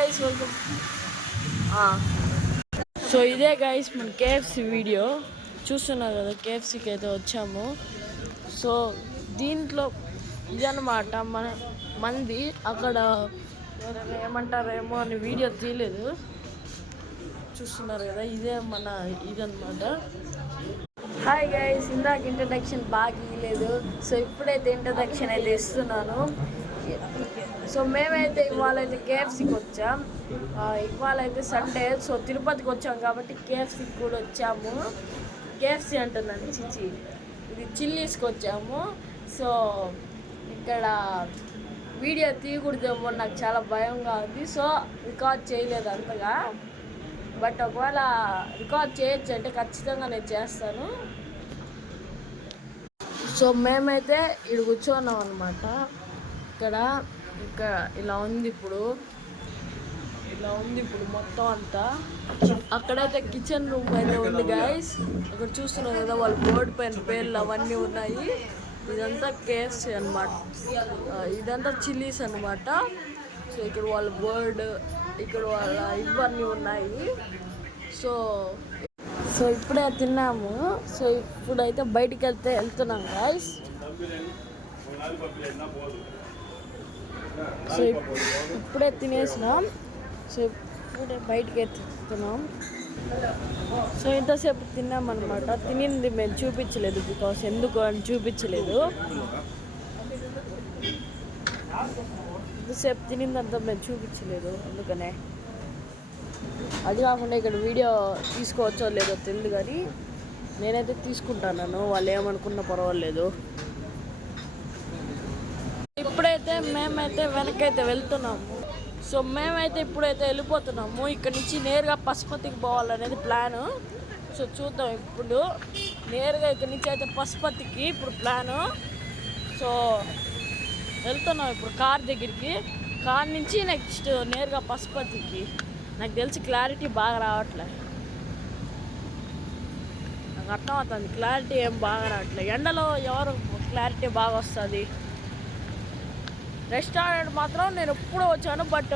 Guys welcome. So ఇదే guys మన KFC video చూస్తున్నారు కదా. కేఎఫ్సీకి అయితే వచ్చాము. సో దీంట్లో ఇదన్నమాట మంది అక్కడ ఏమంటారేమో అని వీడియో తీయలేదు. చూస్తున్నారు కదా, ఇదే మన ఇదన్నమాట. హాయ్ గైస్, ఇందాక ఇంట్రడక్షన్ బాగా ఇవ్వలేదు. సో ఇప్పుడైతే ఇంట్రడక్షన్ అయితే ఇస్తున్నాను. సో మేమైతే ఇవాళైతే కేఎఫ్సీకి వచ్చాం. ఇవాళైతే సండే. సో తిరుపతికి వచ్చాం కాబట్టి కేఎఫ్సీకి కూడా వచ్చాము. కేఎఫ్సీ అంటున్నాను, చిచి ఇది చిల్లీస్కి వచ్చాము. సో ఇక్కడ వీడియో తీయకూడదేమో నాకు చాలా భయంగా ఉంది. సో రికార్డ్ చేయలేదు అంతగా. బట్ ఒకవేళ రికార్డ్ చేయొచ్చు అంటే ఖచ్చితంగా నేను చేస్తాను. సో మేమైతే ఇక్కడ కూర్చున్నాం అనమాట. ఇక్కడ ఇలా ఉంది ఇప్పుడు మొత్తం అంతా. అక్కడైతే కిచెన్ రూమ్ అయితే ఉంది గైస్. అక్కడ చూస్తున్నారు కదా, వాళ్ళ బోర్డు పైన పేర్లు అవన్నీ ఉన్నాయి. ఇదంతా కేఎఫ్సీ అనమాట, ఇదంతా చిల్లీస్ అనమాట. సో ఇక్కడ వాళ్ళ బోర్డు, ఇక్కడ వాళ్ళ ఇవన్నీ ఉన్నాయి. సో ఇప్పుడే తిన్నాము. సో ఇప్పుడైతే బయటికి వెళ్తున్నాం గైస్. సో ఇప్పుడే తినేసినాం. సో ఇప్పుడే బయటికి వెళ్తున్నాం. సో ఇంతసేపు తిన్నామన్నమాట. తినింది మేము చూపించలేదు, బికాస్ ఎందుకు అని చూపించలేదు. ఇంతసేపు తినిందంతా మేము చూపించలేదు, అందుకనే. అది కాకుండా ఇక్కడ వీడియో తీసుకోవచ్చో లేదో తెలియదు, కానీ నేనైతే తీసుకుంటాను. వాళ్ళు ఏమనుకున్నా పర్వాలేదు. ఇప్పుడైతే మేమైతే వెనకైతే వెళ్తున్నాము. సో మేమైతే ఇప్పుడైతే వెళ్ళిపోతున్నాము. ఇక్కడ నుంచి నేరుగా పశుపతికి పోవాలనేది ప్లాను. సో చూద్దాం. ఇప్పుడు నేరుగా ఇక్కడ నుంచి అయితే పశుపతికి ఇప్పుడు ప్లాను. సో వెళ్తున్నాం ఇప్పుడు కార్ దగ్గరికి. కార్ నుంచి నెక్స్ట్ నేరుగా పశుపతికి. నాకు తెలిసి క్లారిటీ బాగా రావట్లేదు. నాకు అర్థం అవుతుంది, క్లారిటీ ఏం బాగా రావట్లేదు. ఎండలో ఎవరు క్లారిటీ బాగా వస్తుంది. రెస్టారెంట్ మాత్రం నేను ఎప్పుడూ వచ్చాను. బట్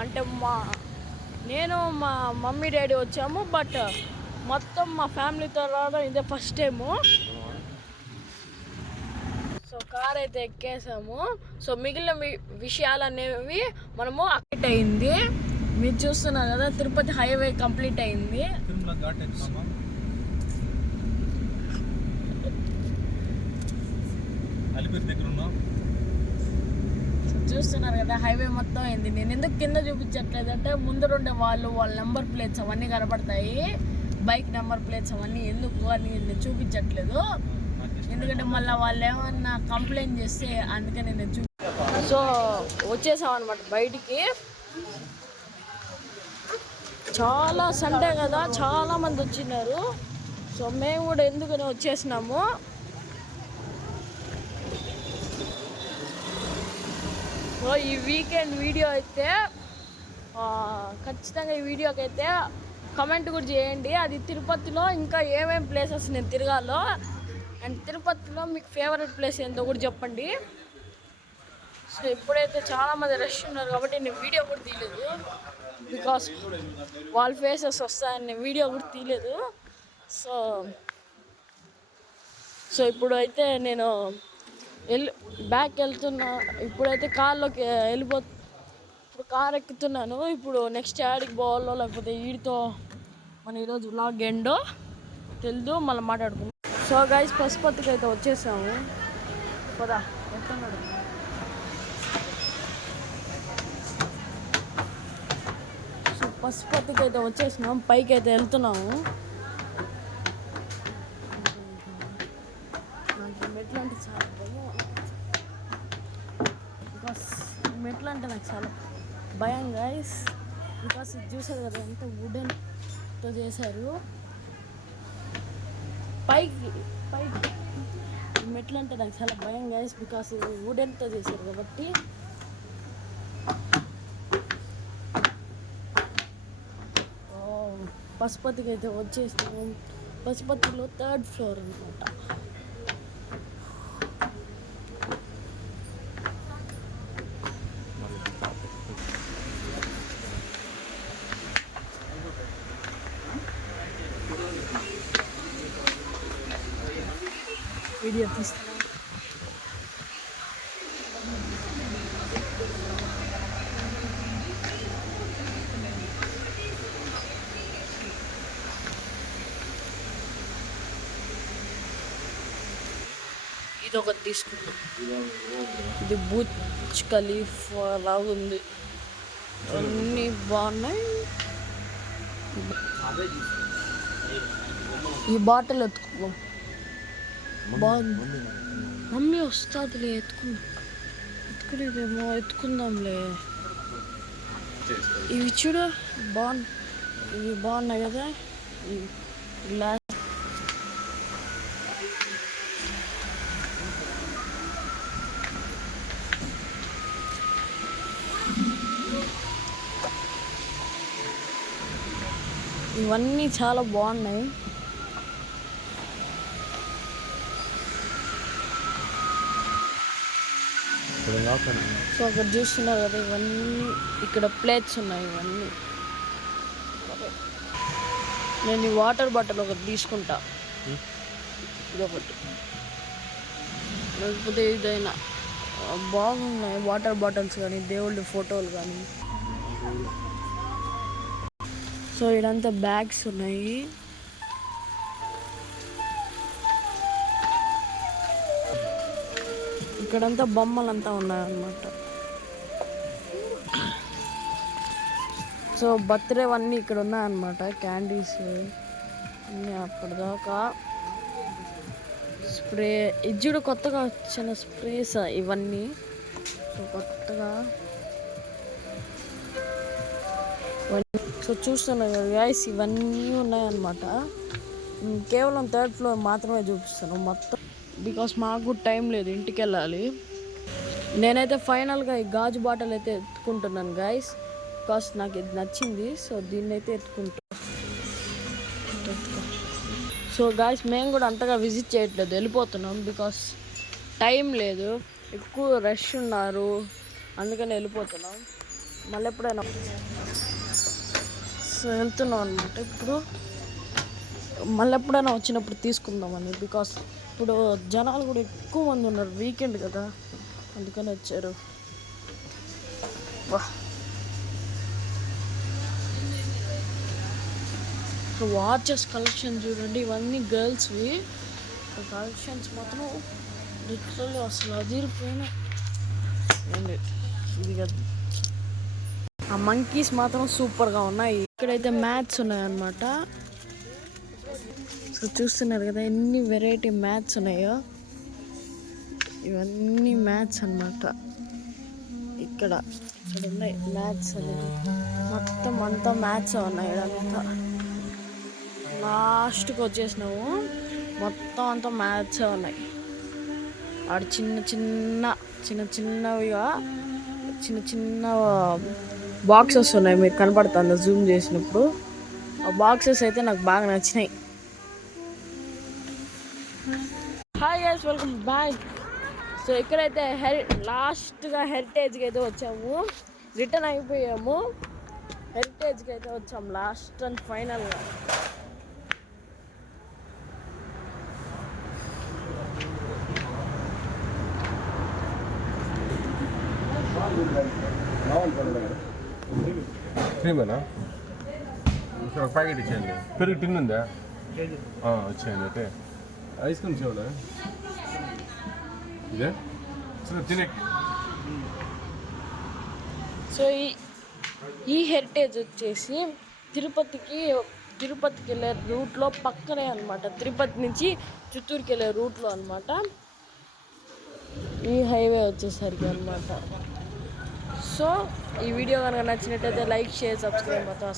అంటే నేను మా మమ్మీ డాడీ వచ్చాము. బట్ మొత్తం మా ఫ్యామిలీతో రావడం ఇదే ఫస్ట్ టైము. సో కార్ అయితే ఎక్కేసాము. సో మిగిలిన విషయాలు అనేవి మనము అప్డేట్ అయింది. మీరు చూస్తున్నారు కదా, తిరుపతి హైవే కంప్లీట్ అయింది. చూస్తున్నారు కదా, హైవే మొత్తం అయింది. నేను ఎందుకు కింద చూపించట్లేదు అంటే, ముందరుండే వాళ్ళ నెంబర్ ప్లేట్స్ అవన్నీ కనపడతాయి, బైక్ నెంబర్ ప్లేట్స్ అవన్నీ. ఎందుకు అని నేను చూపించట్లేదు, ఎందుకంటే మళ్ళీ వాళ్ళు ఏమన్నా కంప్లైంట్ చేస్తే అందుకని నేను సో వచ్చేసాం అనమాట బయటికి. చాలా సండే కదా, చాలామంది వచ్చినారు. సో మేము కూడా ఎందుకని వచ్చేసినాము. సో ఈ వీకెండ్ వీడియో అయితే ఖచ్చితంగా ఈ వీడియోకి అయితే కమెంట్ కూడా చేయండి. అది తిరుపతిలో ఇంకా ఏమేమి ప్లేసెస్ నేను తిరగాలో, అండ్ తిరుపతిలో మీకు ఫేవరెట్ ప్లేస్ ఏంటో కూడా చెప్పండి. సో ఇప్పుడైతే చాలామంది రష్ ఉన్నారు కాబట్టి నేను వీడియో కూడా తీయలేదు, బికాస్ వాళ్ళ ఫేసెస్ వస్తాయని వీడియో కూడా తీయలేదు. సో ఇప్పుడు నేను బ్యాక్ వెళ్తున్నా. ఇప్పుడైతే కార్లోకి ఇప్పుడు కార్ ఎక్కుతున్నాను. ఇప్పుడు నెక్స్ట్ యాడికి పోవాలో లేకపోతే వీడితో మన ఈరోజు వ్లాగ్ ఎండో తెలియదు, మళ్ళీ మాట్లాడుకుందాం. సో గైస్ పశుపతికి అయితే వచ్చేసాము. పదా ఎట్టున్నాడు. సో పశుపతికి అయితే వచ్చేసినాం, పైకి అయితే వెళ్తున్నాము. మెట్లు అంటే చాలా భయం, బికాస్ మెట్లు అంటే నాకు చాలా భయం గైస్. బికాస్ ఇది చూసారు కదా, ఎంత వుడెన్తో చేశారు. పైకి మెట్లు అంటే నాకు చాలా భయం గైస్, బికాస్ ఇది వుడెన్తో చేశారు కాబట్టి. పశుపతికి అయితే వచ్చేసినాం. పశుపతిలో 3rd ఫ్లోర్ అనమాట. వీడియో తీస్తాను. ఇది ఒకటి తీసుకున్నాం. ఇది బుర్జ్ ఖలీఫా లాగా ఉంది. అన్నీ బాగున్నాయి. ఈ బాటిల్ ఎత్తుకున్నాం. బాగుంది. మమ్మీ వస్తుందిలే, ఎత్తుకునేదేమో, ఎత్తుకుందాంలే. ఇవి చూడు ఇవి బాగున్నాయి కదా. ఈ గ్లాస్ ఇవన్నీ చాలా బాగున్నాయి. సో అక్కడ చూస్తున్నారు కదా, ఇవన్నీ ఇక్కడ ప్లేట్స్ ఉన్నాయి. ఇవన్నీ నేను ఈ వాటర్ బాటిల్ ఒకటి తీసుకుంటా. ఇదొకటి, లేకపోతే ఇదైనా బాగున్నాయి. వాటర్ బాటిల్స్ కానీ, దేవుళ్ళ ఫోటోలు కానీ. సో ఇదంతా బ్యాగ్స్ ఉన్నాయి. ఇక్కడంతా బొమ్మలంతా ఉన్నాయన్నమాట. సో బర్త్డే అన్నీ ఇక్కడ ఉన్నాయన్నమాట. క్యాండీస్ అన్నీ అప్పటిదాకా. స్ప్రే ఇజ్జుడు కొత్తగా వచ్చిన స్ప్రేస్ ఇవన్నీ. సో కొత్తగా సో చూస్తున్నారు కదా గైస్, ఇవన్నీ ఉన్నాయన్నమాట. కేవలం 3rd ఫ్లోర్ మాత్రమే చూపిస్తాను మొత్తం, బికాస్ మాకు టైం లేదు, ఇంటికి వెళ్ళాలి. నేనైతే ఫైనల్గా ఈ గాజు బాటిల్ అయితే ఎత్తుకుంటున్నాను గైస్, బికాస్ నాకు ఇది నచ్చింది. సో దీన్ని అయితే ఎత్తుకుంటాను. సో గాయస్, మేము కూడా అంతగా విజిట్ చేయట్లేదు, వెళ్ళిపోతున్నాం. బికాస్ టైం లేదు, ఎక్కువ రష్ ఉన్నారు, అందుకని వెళ్ళిపోతున్నాం. మళ్ళీ ఎప్పుడైనా సో వెళ్తున్నాం అనమాట. ఇప్పుడు మళ్ళీ ఎప్పుడైనా వచ్చినప్పుడు తీసుకుందామని, బికాస్ ఇప్పుడు జనాలు కూడా ఎక్కువ మంది ఉన్నారు, వీకెండ్ కదా, అందుకని వచ్చారు. సో వాచెస్ కలెక్షన్ చూడండి, ఇవన్నీ గర్ల్స్వి కలెక్షన్స్ మాత్రం లిటరల్లీ అసలు అదిరిపోయినా. ఇది కదా, ఆ మంకీస్ మాత్రం సూపర్గా ఉన్నాయి. ఇక్కడైతే మ్యాట్స్ ఉన్నాయన్నమాట. సో చూస్తున్నారు కదా ఎన్ని వెరైటీ మ్యాట్స్ ఉన్నాయో. ఇవన్నీ మ్యాట్స్ అన్నమాట. ఇక్కడ ఉన్నాయి మ్యాట్స్ అనేది, మొత్తం అంతా మ్యాట్స్ ఉన్నాయి. ఇదంతా లాస్ట్కి వచ్చేసినాము, మొత్తం అంతా మ్యాట్స్ ఉన్నాయి. ఆడ చిన్నవిగా చిన్న బాక్సెస్ ఉన్నాయి, మీకు కనపడుతుంది జూమ్ చేసినప్పుడు. ఆ బాక్సెస్ అయితే నాకు బాగా నచ్చినాయి. Hi guys, welcome back. So ఇక్కడైతే లాస్ట్గా హెరిటేజ్కి అయితే వచ్చాము, రిటర్న్ అయిపోయాము. హెరిటేజ్కి అయితే వచ్చాము లాస్ట్ అండ్ ఫైనల్గా. క్రీమేనా? ఒక ప్యాకెట్ ఇచ్చేయండి. పెరుగు టిన్ ఉందా? వచ్చేయండి. అయితే ఐస్ క్రీమ్ చూడ ఇదే తినే. సో ఈ హెరిటేజ్ వచ్చేసి తిరుపతికి వెళ్ళే రూట్లో పక్కనే అనమాట. తిరుపతి నుంచి చిత్తూరుకి వెళ్ళే రూట్లో అనమాట. ఈ హైవే వచ్చేసరికి అనమాట. సో ఈ వీడియో కనుక నచ్చినట్టయితే లైక్, షేర్, సబ్స్క్రైబ్ మాత్రం